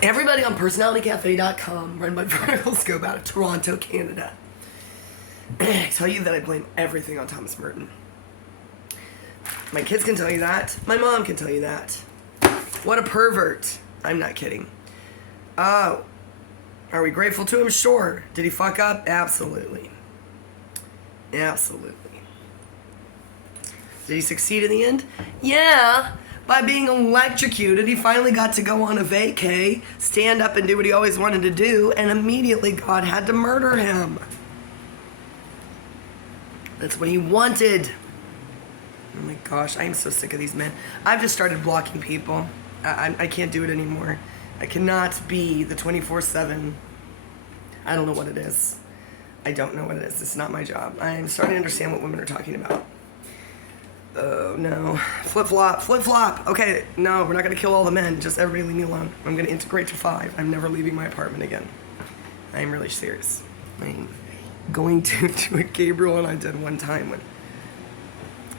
Everybody on personalitycafe.com, run by Vertical Scope out of Toronto, Canada. I tell you that I blame everything on Thomas Merton. My kids can tell you that. My mom can tell you that. What a pervert. I'm not kidding. Oh. Are we grateful to him? Sure. Did he fuck up? Absolutely. Absolutely. Did he succeed in the end? Yeah. By being electrocuted, he finally got to go on a vacay, stand up and do what he always wanted to do, and immediately God had to murder him. That's what he wanted. Oh my gosh, I am so sick of these men. I've just started blocking people. I can't do it anymore. I cannot be the 24/7. I don't know what it is. I don't know what it is. It's not my job. I'm starting to understand what women are talking about. Oh no. Flip-flop, flip-flop. Okay, no, we're not gonna kill all the men. Just everybody leave me alone. I'm gonna integrate to 5. I'm never leaving my apartment again. I'm really serious. I'm going to do what Gabriel and I did one time when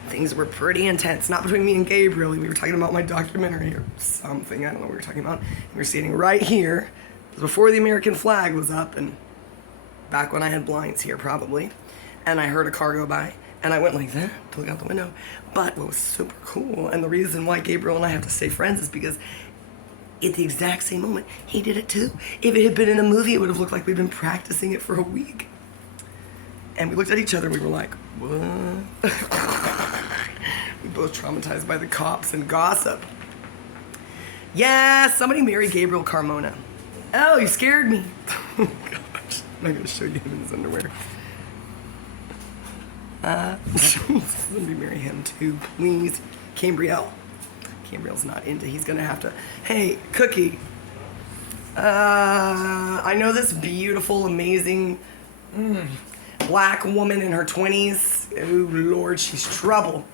things were pretty intense. Not between me and Gabriel. We were talking about my documentary or something. I don't know what we were talking about. We were sitting right here. It was before the American flag was up and back when I had blinds here probably. And I heard a car go by. And I went like that to look out the window. But what was super cool, and the reason why Gabriel and I have to stay friends is because at the exact same moment, he did it too. If it had been in a movie, it would have looked like we'd been practicing it for a week. And we looked at each other and we were like, what? We both traumatized by the cops and gossip. Yeah, somebody marry Gabriel Carmona. Oh, you scared me. Oh gosh, I'm not gonna show you him in his underwear. Somebody marry him too, please. Cambriel. Cambriel's not into, he's gonna have to. Hey, Cookie. I know this beautiful, amazing black woman in her 20s. Oh Lord, she's trouble.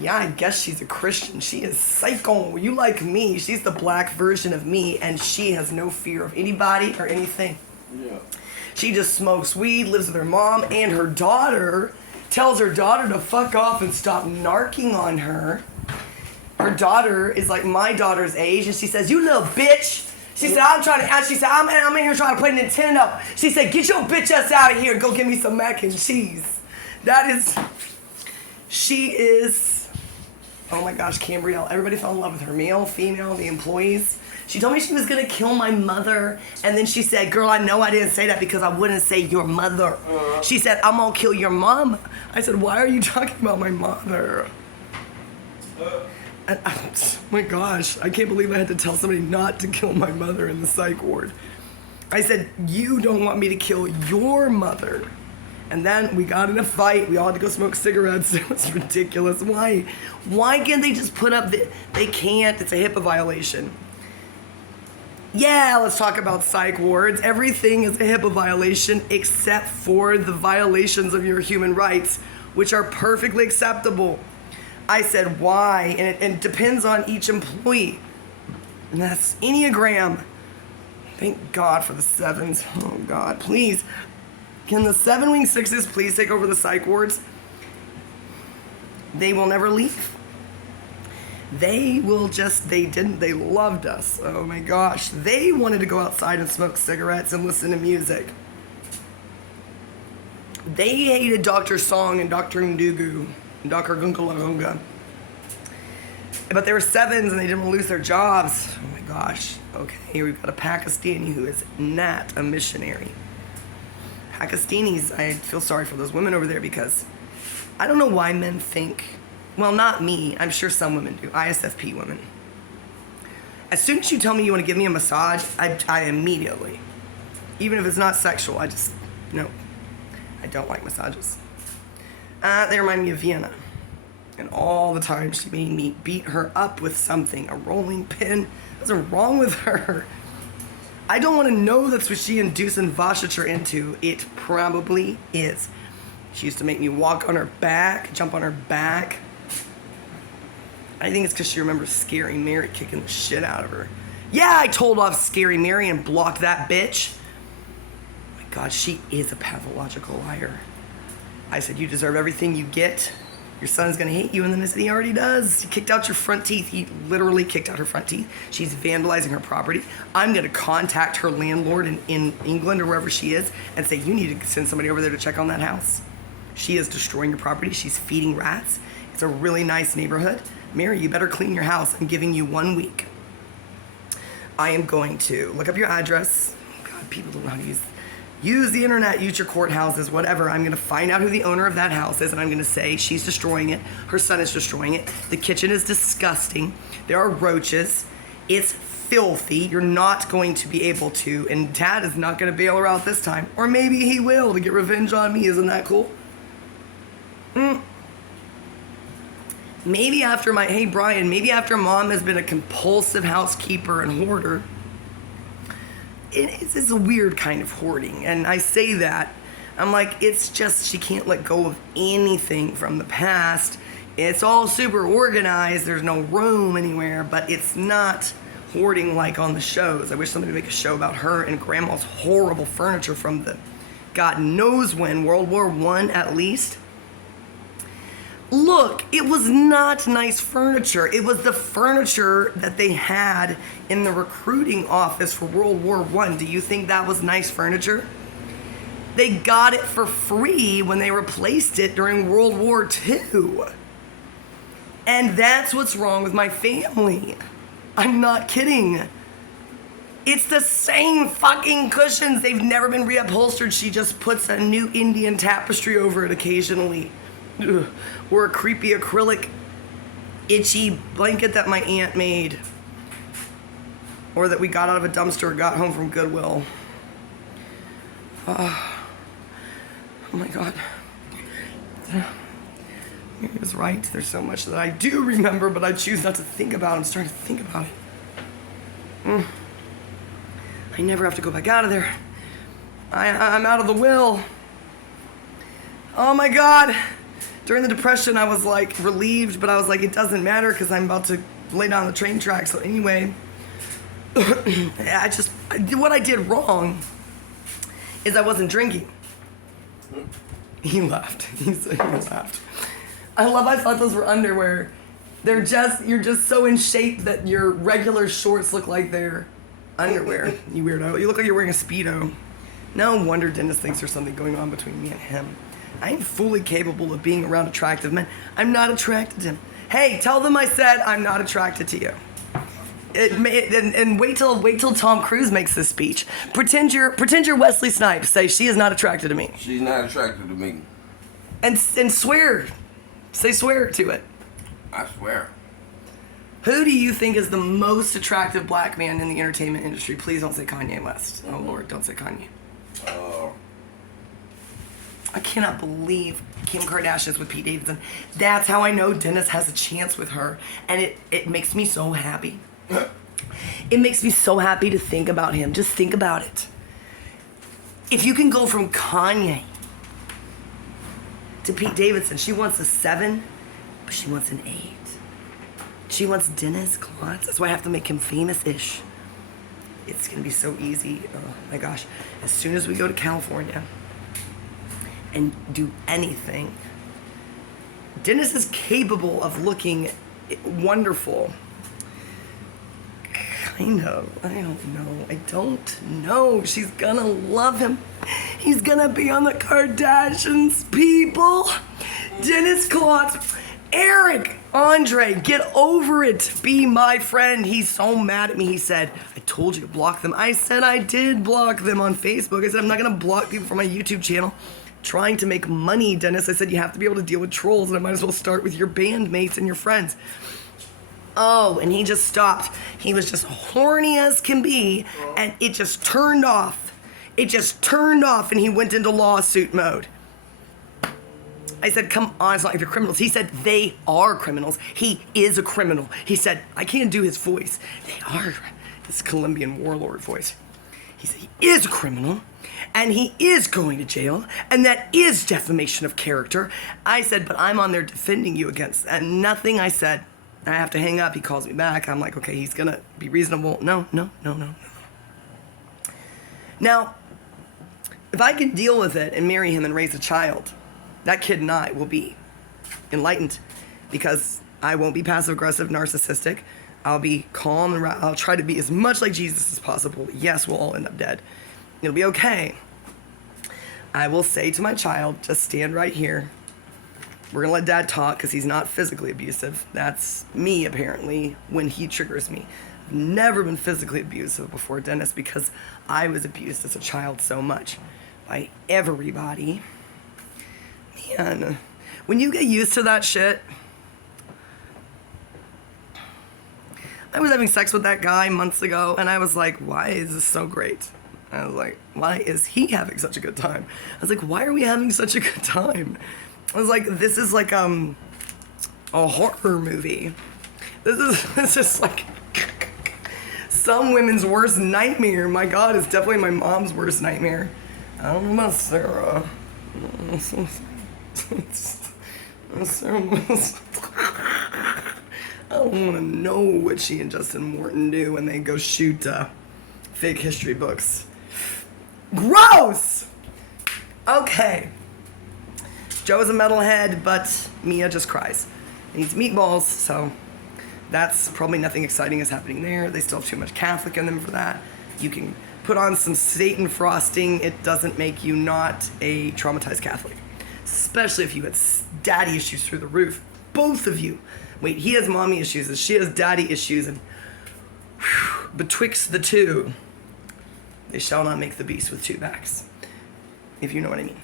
Yeah, I guess she's a Christian. She is psycho. You like me. She's the black version of me, and she has no fear of anybody or anything. Yeah. She just smokes weed, lives with her mom, and her daughter tells her daughter to fuck off and stop narking on her. Her daughter is like my daughter's age, and she says, "You little bitch." She said, I'm in here trying to play Nintendo. She said, "Get your bitch ass out of here and go get me some mac and cheese." She is, oh my gosh, Cambriel. Everybody fell in love with her, male, female, the employees. She told me she was gonna kill my mother, and then she said, "Girl, I know I didn't say that because I wouldn't say your mother." She said, "I'm gonna kill your mom." I said, "Why are you talking about my mother?" Oh my gosh, I can't believe I had to tell somebody not to kill my mother in the psych ward. I said, "You don't want me to kill your mother." And then we got in a fight. We all had to go smoke cigarettes. It was ridiculous. Why? Why can't they just put up they can't. It's a HIPAA violation. Yeah, let's talk about psych wards. Everything is a HIPAA violation except for the violations of your human rights, which are perfectly acceptable. I said, why? And it depends on each employee. And that's Enneagram. Thank God for the 7s. Oh God, please. Can the 7-wing 6s please take over the psych wards? They will never leave. They loved us. Oh my gosh. They wanted to go outside and smoke cigarettes and listen to music. They hated Dr. Song and Dr. Ndugu and Dr. Gunkalunga. But they were 7s and they didn't want to lose their jobs. Oh my gosh. Okay, here we've got a Pakistani who is not a missionary. Pakistanis, I feel sorry for those women over there because I don't know why men think, well, not me, I'm sure some women do, ISFP women. As soon as you tell me you want to give me a massage, I immediately, even if it's not sexual, no, I don't like massages. They remind me of Vienna. And all the time she made me beat her up with something, a rolling pin. What's wrong with her? I don't want to know that's what she and Deuce and Vashich are into. It probably is. She used to make me walk on her back, jump on her back. I think it's because she remembers Scary Mary kicking the shit out of her. Yeah, I told off Scary Mary and blocked that bitch. Oh my God, she is a pathological liar. I said, you deserve everything you get. Your son's gonna hate you. And then I said, he already does. He kicked out your front teeth. He literally kicked out her front teeth. She's vandalizing her property. I'm gonna contact her landlord in England or wherever she is and say, you need to send somebody over there to check on that house. She is destroying your property. She's feeding rats. It's a really nice neighborhood. Mary, you better clean your house. I'm giving you 1 week. I am going to look up your address. God, people don't know how to use the internet, use your courthouses, whatever. I'm gonna find out who the owner of that house is, and I'm gonna say she's destroying it. Her son is destroying it. The kitchen is disgusting. There are roaches. It's filthy. You're not going to be able to, and Dad is not gonna bail her out this time. Or maybe he will to get revenge on me. Isn't that cool? Maybe after hey Brian, maybe after Mom has been a compulsive housekeeper and hoarder, it's a weird kind of hoarding. And I say that, I'm like, it's just, she can't let go of anything from the past. It's all super organized, there's no room anywhere, but it's not hoarding like on the shows. I wish somebody would make a show about her and Grandma's horrible furniture from the God knows when, World War I at least. Look, it was not nice furniture. It was the furniture that they had in the recruiting office for World War I. Do you think that was nice furniture? They got it for free when they replaced it during World War II. And that's what's wrong with my family. I'm not kidding. It's the same fucking cushions. They've never been reupholstered. She just puts a new Indian tapestry over it occasionally. Ugh. Or a creepy acrylic itchy blanket that my aunt made, or that we got out of a dumpster or got home from Goodwill. Oh my God. He was right. There's so much that I do remember, but I choose not to think about. I'm starting to think about it. I never have to go back out of there. I'm out of the will. Oh my God. During the Depression, I was like relieved, but I was like, it doesn't matter because I'm about to lay down the train track. So anyway, what I did wrong is I wasn't drinking. He laughed. He laughed. I thought those were underwear. You're just so in shape that your regular shorts look like they're underwear. You weirdo. You look like you're wearing a Speedo. No wonder Dennis thinks there's something going on between me and him. I'm fully capable of being around attractive men. I'm not attracted to him. Hey, tell them I said I'm not attracted to you. And wait till Tom Cruise makes this speech. Pretend you're Wesley Snipes. Say she is not attracted to me. She's not attracted to me. And swear. Say swear to it. I swear. Who do you think is the most attractive black man in the entertainment industry? Please don't say Kanye West. Oh Lord, don't say Kanye. I cannot believe Kim Kardashian's with Pete Davidson. That's how I know Dennis has a chance with her. And it makes me so happy. It makes me so happy to think about him. Just think about it. If you can go from Kanye to Pete Davidson, she wants a 7, but she wants an 8. She wants Dennis Klotz. That's why I have to make him famous-ish. It's gonna be so easy. Oh my gosh. As soon as we go to California and do anything, Dennis is capable of looking wonderful. Kind of. I don't know. She's gonna love him. He's gonna be on the Kardashians, people. Dennis Klotz. Eric, Andre, get over it. Be my friend. He's so mad at me. He said, I told you to block them. I said I did block them on Facebook. I said I'm not gonna block people from my YouTube channel. Trying to make money, Dennis. I said you have to be able to deal with trolls, and I might as well start with your bandmates and your friends. Oh, and he just stopped. He was just horny as can be, and it just turned off. It just turned off, and he went into lawsuit mode. I said, come on, it's not like they're criminals. He said, they are criminals. He is a criminal. He said, I can't do his voice. They are, this Colombian warlord voice. He said, he is a criminal, and he is going to jail, and that is defamation of character. I said, but I'm on there defending you against that. And nothing I said. I have to hang up. He calls me back. I'm like, okay, he's gonna be reasonable. No. Now, if I can deal with it and marry him and raise a child, that kid and I will be enlightened, because I won't be passive aggressive, narcissistic. I'll be calm and I'll try to be as much like Jesus as possible. Yes, we'll all end up dead. It'll be okay. I will say to my child, just stand right here. We're gonna let dad talk because he's not physically abusive. That's me, apparently, when he triggers me. I've never been physically abusive before, Dennis, because I was abused as a child so much by everybody. Man, when you get used to that shit, I was having sex with that guy months ago, and I was like, why is this so great? I was like, why is he having such a good time? I was like, why are we having such a good time? I was like, this is like a horror movie. This is like some women's worst nightmare. My God, it's definitely my mom's worst nightmare. I don't know about Sarah. I don't want to know what she and Justin Morton do when they go shoot fake history books. Gross! Okay. Joe's a metalhead, but Mia just cries. Needs meatballs, so that's probably nothing exciting is happening there. They still have too much Catholic in them for that. You can put on some Satan frosting. It doesn't make you not a traumatized Catholic. Especially if you had daddy issues through the roof. Both of you. Wait, he has mommy issues and she has daddy issues, and betwixt the two, they shall not make the beast with two backs. If you know what I mean.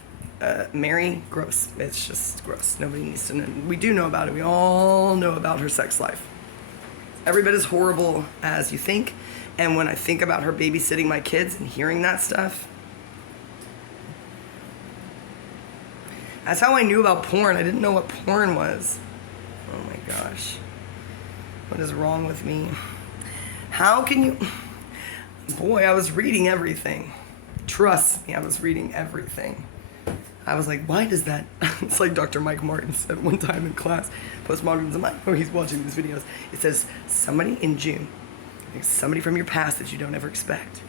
Mary, gross. It's just gross. Nobody needs to know. We do know about it. We all know about her sex life. Every bit as horrible as you think. And when I think about her babysitting my kids and hearing that stuff, that's how I knew about porn. I didn't know what porn was. Oh my gosh. What is wrong with me? How can you... Boy, I was reading everything. Trust me, I was reading everything. I was like, why does that... It's like Dr. Mike Martin said one time in class, postmodernism, I know he's watching these videos. It says, somebody in June, somebody from your past that you don't ever expect.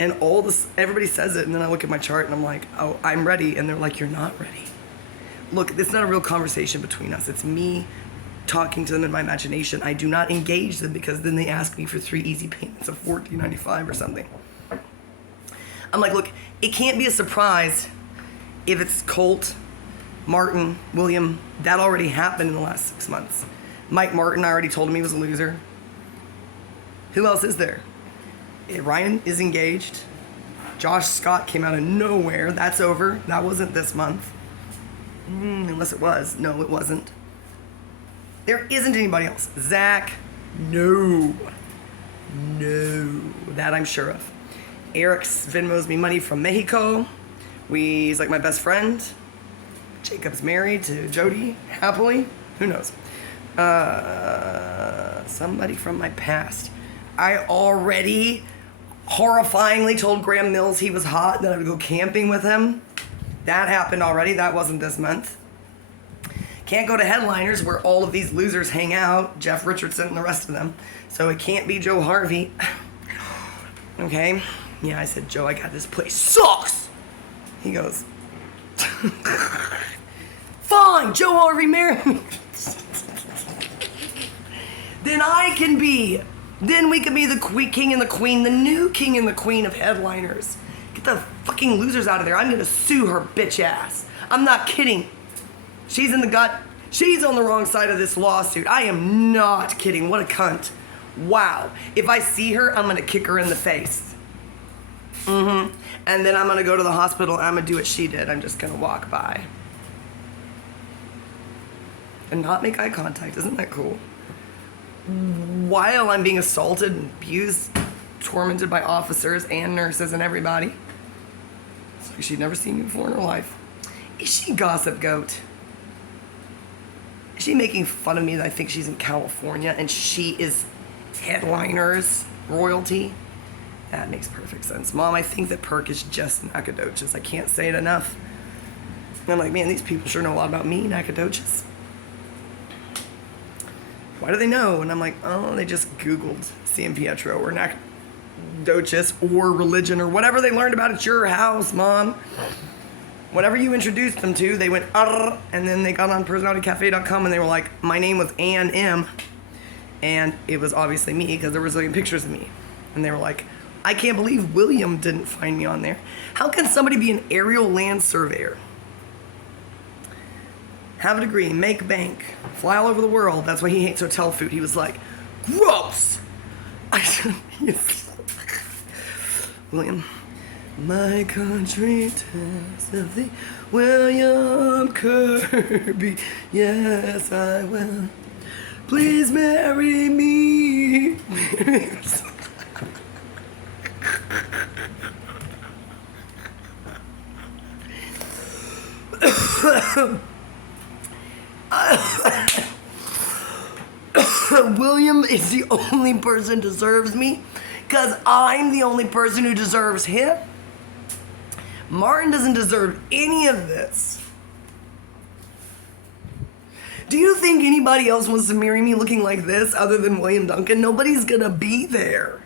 And all this, everybody says it, and then I look at my chart and I'm like, oh, I'm ready. And they're like, you're not ready. Look, it's not a real conversation between us. It's me talking to them in my imagination. I do not engage them because then they ask me for 3 easy payments of $14.95 or something. I'm like, look, it can't be a surprise if it's Colt, Martin, William. That already happened in the last 6 months. Mike Martin, I already told him he was a loser. Who else is there? Ryan is engaged. Josh Scott came out of nowhere. That's over. That wasn't this month. Unless it was. No, it wasn't. There isn't anybody else. Zach, no. No. That I'm sure of. Eric Venmos me money from Mexico. He's like my best friend. Jacob's married to Jody, happily. Who knows? Somebody from my past. I already horrifyingly told Graham Mills he was hot and that I would go camping with him. That happened already. That wasn't this month. Can't go to headliners where all of these losers hang out, Jeff Richardson and the rest of them. So it can't be Joe Harvey. Okay? Yeah, I said, Joe, I got this place. Sucks! He goes, fine, Joe Harvey, marry me. Then we can be the king and the queen, the new king and the queen of headliners. Get the fucking losers out of there. I'm gonna sue her bitch ass. I'm not kidding. She's on the wrong side of this lawsuit. I am not kidding. What a cunt. Wow. If I see her, I'm gonna kick her in the face. And then I'm gonna go to the hospital and I'm gonna do what she did. I'm just gonna walk by. And not make eye contact. Isn't that cool? While I'm being assaulted and abused, tormented by officers and nurses and everybody. It's like she'd never seen me before in her life. Is she Gossip Goat? Is she making fun of me that I think she's in California and she is headliners royalty? That makes perfect sense. Mom, I think that Perk is just Nacogdoches. I can't say it enough. And I'm like, man, these people sure know a lot about me, Nacogdoches. Why do they know? And I'm like, oh, they just Googled San Pietro or Nacogdoches or religion or whatever they learned about at your house, Mom. Whatever you introduced them to, they went, Arr, and then they got on personalitycafe.com and they were like, my name was Ann M. And it was obviously me because there were a zillion pictures of me. And they were like, I can't believe William didn't find me on there. How can somebody be an aerial land surveyor? Have a degree, make bank, fly all over the world. That's why he hates hotel food. He was like, gross. William. My country tells of thee, William Kirby. Yes, I will. Please marry me. William is the only person who deserves me because I'm the only person who deserves him. Martin doesn't deserve any of this. Do you think anybody else wants to marry me looking like this other than William Duncan? Nobody's gonna be there.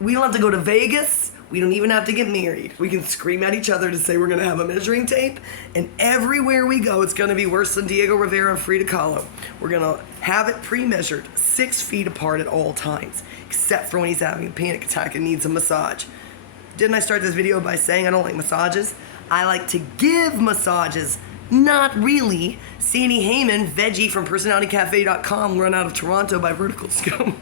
We don't have to go to Vegas. We don't even have to get married. We can scream at each other to say we're gonna have a measuring tape, and everywhere we go, it's gonna be worse than Diego Rivera and Frida Kahlo. We're gonna have it pre-measured, 6 feet apart at all times, except for when he's having a panic attack and needs a massage. Didn't I start this video by saying I don't like massages? I like to give massages. Not really. Sandy Heyman, veggie from personalitycafe.com, run out of Toronto by Vertical Scope.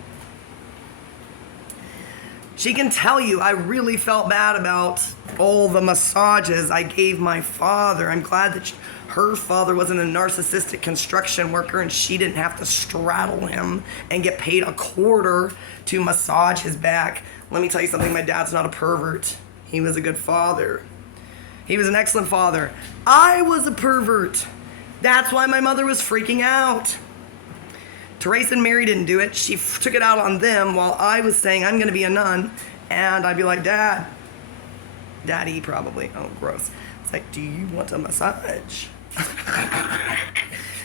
She can tell you I really felt bad about all the massages I gave my father. I'm glad that her father wasn't a narcissistic construction worker and she didn't have to straddle him and get paid a quarter to massage his back. Let me tell you something, my dad's not a pervert. He was a good father. He was an excellent father. I was a pervert. That's why my mother was freaking out. Teresa and Mary didn't do it. She took it out on them while I was saying I'm going to be a nun. And I'd be like, Dad. Daddy, probably. Oh, gross. It's like, do you want a massage?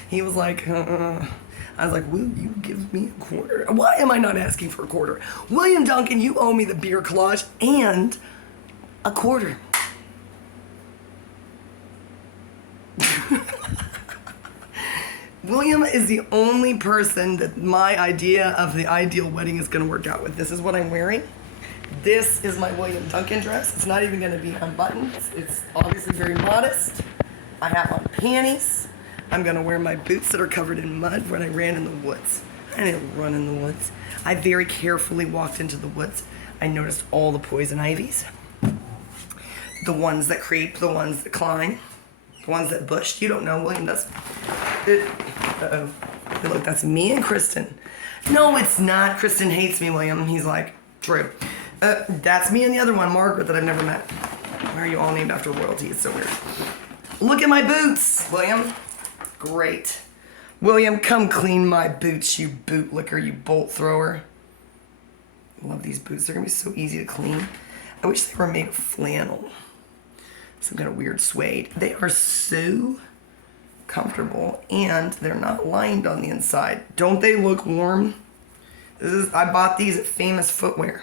He was like, I was like, will you give me a quarter? Why am I not asking for a quarter? William Duncan, you owe me the beer collage and a quarter. William is the only person that my idea of the ideal wedding is going to work out with. This is what I'm wearing. This is my William Duncan dress. It's not even going to be unbuttoned. It's obviously very modest. I have on panties. I'm going to wear my boots that are covered in mud when I ran in the woods. I didn't run in the woods. I very carefully walked into the woods. I noticed all the poison ivies. The ones that creep, the ones that climb, the ones that bush. You don't know, William does. Uh-oh. Look, that's me and Kristen. No, it's not. Kristen hates me, William. He's like, true. That's me and the other one, Margaret, that I've never met. Why are you all named after royalty? It's so weird. Look at my boots, William. Great. William, come clean my boots, you bootlicker, you bolt thrower. I love these boots. They're going to be so easy to clean. I wish they were made of flannel. Some kind of weird suede. They are so comfortable and they're not lined on the inside. Don't they look warm? I bought these at Famous Footwear.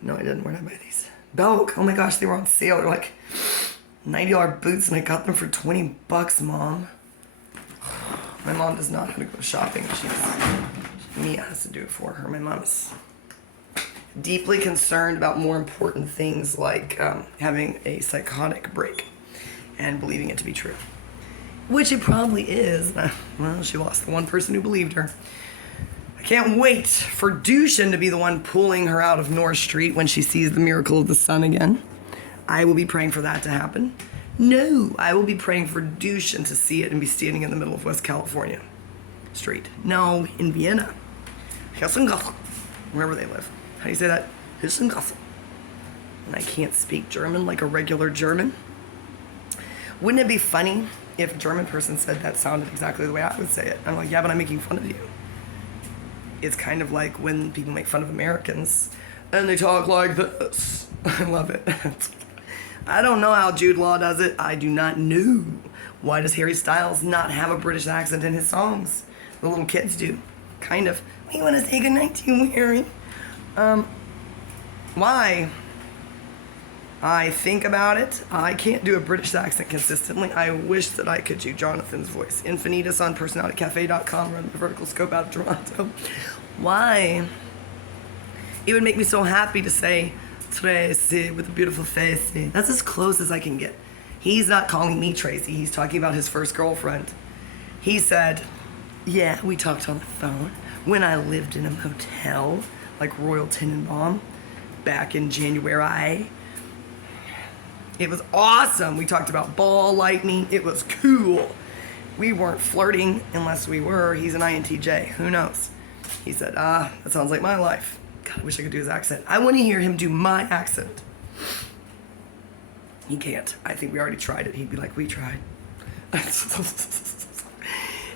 No, I didn't. Where did I buy these? Belk. Oh my gosh, they were on sale. They're like $90 boots and I got them for $20, Mom. My mom does not have to go shopping. Mia has to do it for her. My mom is deeply concerned about more important things like having a psychotic break and believing it to be true. Which it probably is. Well, she lost the one person who believed her. I can't wait for Dushin to be the one pulling her out of North Street when she sees the miracle of the sun again. I will be praying for that to happen. No, I will be praying for Dushin to see it and be standing in the middle of West California Street. No, in Vienna. Hessengassel. Wherever they live. How do you say that? Hessengassel. And I can't speak German like a regular German. Wouldn't it be funny if a German person said that sounded exactly the way I would say it? I'm like, yeah, but I'm making fun of you. It's kind of like when people make fun of Americans and they talk like this. I love it. I don't know how Jude Law does it. I do not know. Why does Harry Styles not have a British accent in his songs? The little kids do. Kind of. We want to say goodnight to you, Harry. Why? I think about it. I can't do a British accent consistently. I wish that I could do Jonathan's voice. Infinitus on personalitycafe.com, run the vertical scope out of Toronto. Why? It would make me so happy to say Tracy with a beautiful face. That's as close as I can get. He's not calling me Tracy. He's talking about his first girlfriend. He said, yeah, we talked on the phone when I lived in a motel like Royal Tenenbaum back in January. It was awesome. We talked about ball lightning. It was cool. We weren't flirting unless we were. He's an INTJ. Who knows? He said, that sounds like my life. God, I wish I could do his accent. I want to hear him do my accent. He can't. I think we already tried it. He'd be like, we tried.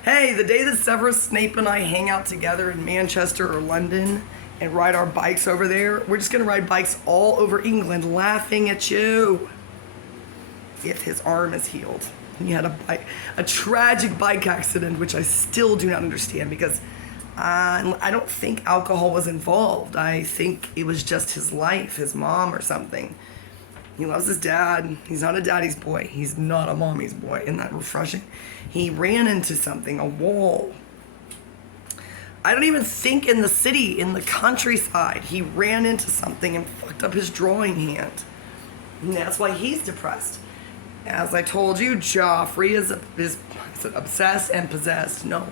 Hey, the day that Severus Snape and I hang out together in Manchester or London and ride our bikes over there, we're just going to ride bikes all over England laughing at you. If his arm is healed. He had a tragic bike accident, which I still do not understand because I don't think alcohol was involved. I think it was just his life, his mom or something. He loves his dad. He's not a daddy's boy. He's not a mommy's boy. Isn't that refreshing? He ran into something, a wall. I don't even think in the city, in the countryside, he ran into something and fucked up his drawing hand. And that's why he's depressed. As I told you, Joffrey is obsessed and possessed. No,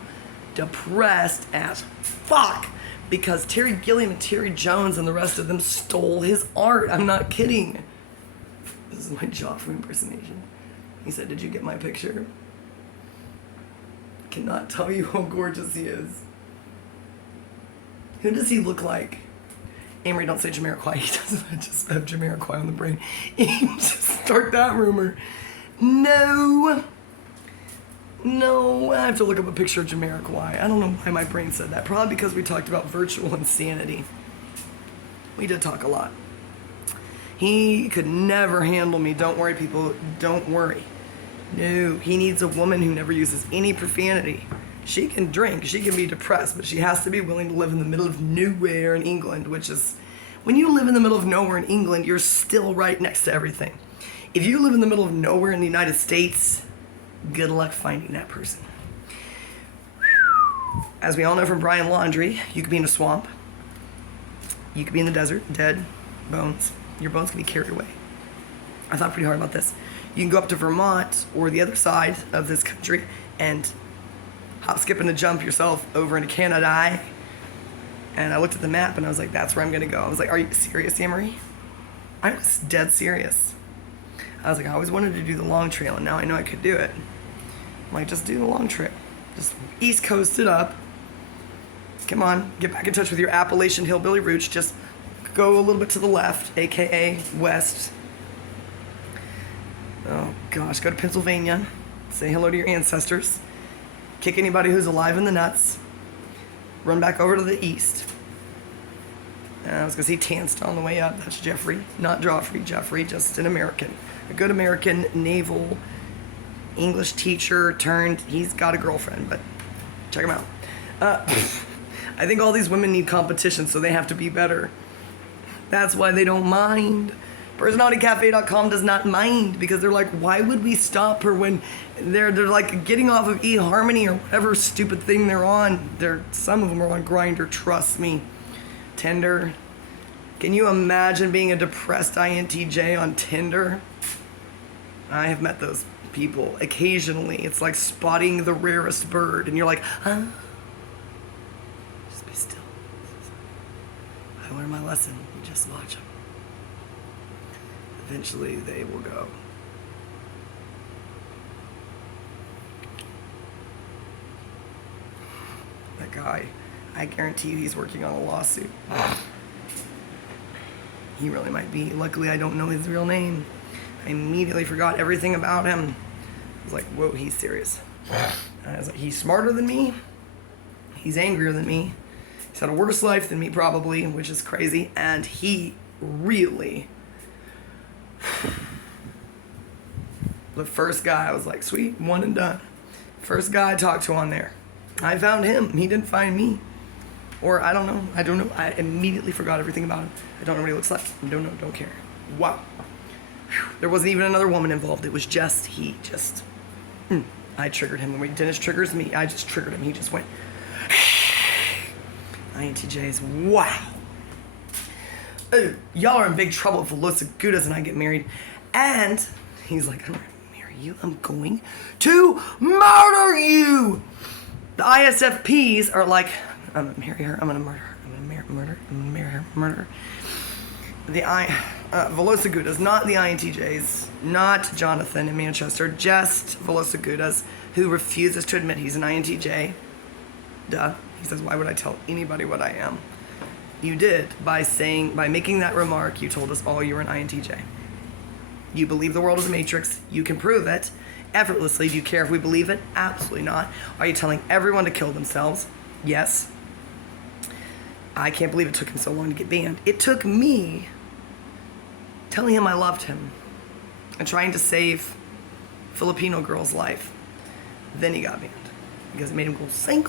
depressed as fuck. Because Terry Gilliam and Terry Jones and the rest of them stole his art. I'm not kidding. This is my Joffrey impersonation. He said, did you get my picture? I cannot tell you how gorgeous he is. Who does he look like? Amory, don't say Jamiroquai. He doesn't just have Jamiroquai on the brain. Just start that rumor. No, I have to look up a picture of Jamiroquai. I don't know why my brain said that. Probably because we talked about virtual insanity. We did talk a lot. He could never handle me. Don't worry, people. Don't worry. No, he needs a woman who never uses any profanity. She can drink, she can be depressed, but she has to be willing to live in the middle of nowhere in England, which is, when you live in the middle of nowhere in England, you're still right next to everything. If you live in the middle of nowhere in the United States, good luck finding that person. As we all know from Brian Laundrie, you could be in a swamp. You could be in the desert, dead, bones. Your bones can be carried away. I thought pretty hard about this. You can go up to Vermont or the other side of this country and hop, skip, and a jump yourself over into Canada. And I looked at the map and I was like, that's where I'm gonna go. I was like, are you serious, Amory? I was dead serious. I was like, I always wanted to do the long trail and now I know I could do it. I'm like, just do the long trail. Just East Coast it up. Come on, get back in touch with your Appalachian hillbilly roots. Just go a little bit to the left, AKA west. Oh gosh, go to Pennsylvania. Say hello to your ancestors. Kick anybody who's alive in the nuts. Run back over to the east. I was going to see Tanston on the way up. That's Jeffrey, not Joffrey. Jeffrey, just an American. A good American naval English teacher turned, he's got a girlfriend, but check him out. I think all these women need competition, so they have to be better. That's why they don't mind. PersonalityCafe.com does not mind because they're like, why would we stop her when they're like getting off of eHarmony or whatever stupid thing they're on. Some of them are on Grindr, trust me. Tinder. Can you imagine being a depressed INTJ on Tinder? I have met those people occasionally. It's like spotting the rarest bird and you're like, huh? Just be still. I learned my lesson. You just watch them. Eventually they will go. That guy, I guarantee you he's working on a lawsuit. He really might be. Luckily I don't know his real name. I immediately forgot everything about him. I was like, whoa, he's serious. I was like, he's smarter than me. He's angrier than me. He's had a worse life than me probably, which is crazy. And he really... The first guy, I was like, sweet, one and done. First guy I talked to on there. I found him. He didn't find me. Or I don't know. I immediately forgot everything about him. I don't know what he looks like. Don't care. Wow. There wasn't even another woman involved. It was just he. I triggered him. When Dennis triggers me, I just triggered him. He just went. INTJs, wow. Y'all are in big trouble if valosagutas and I get married. And he's like, I'm gonna marry you. I'm going to murder you. The ISFPs are like, I'm gonna marry her. I'm gonna murder her. I'm gonna murder. I'm gonna marry her. Murder. The valosagutas, not the INTJs, not Jonathan in Manchester, just valosagutas who refuses to admit he's an INTJ. Duh. He says, why would I tell anybody what I am? You did by making that remark. You told us all you were an INTJ. You believe the world is a matrix. You can prove it effortlessly. Do you care if we believe it? Absolutely not. Are you telling everyone to kill themselves? Yes. I can't believe it took him so long to get banned. It took me telling him I loved him and trying to save Filipino girl's life. Then he got banned because it made him go single.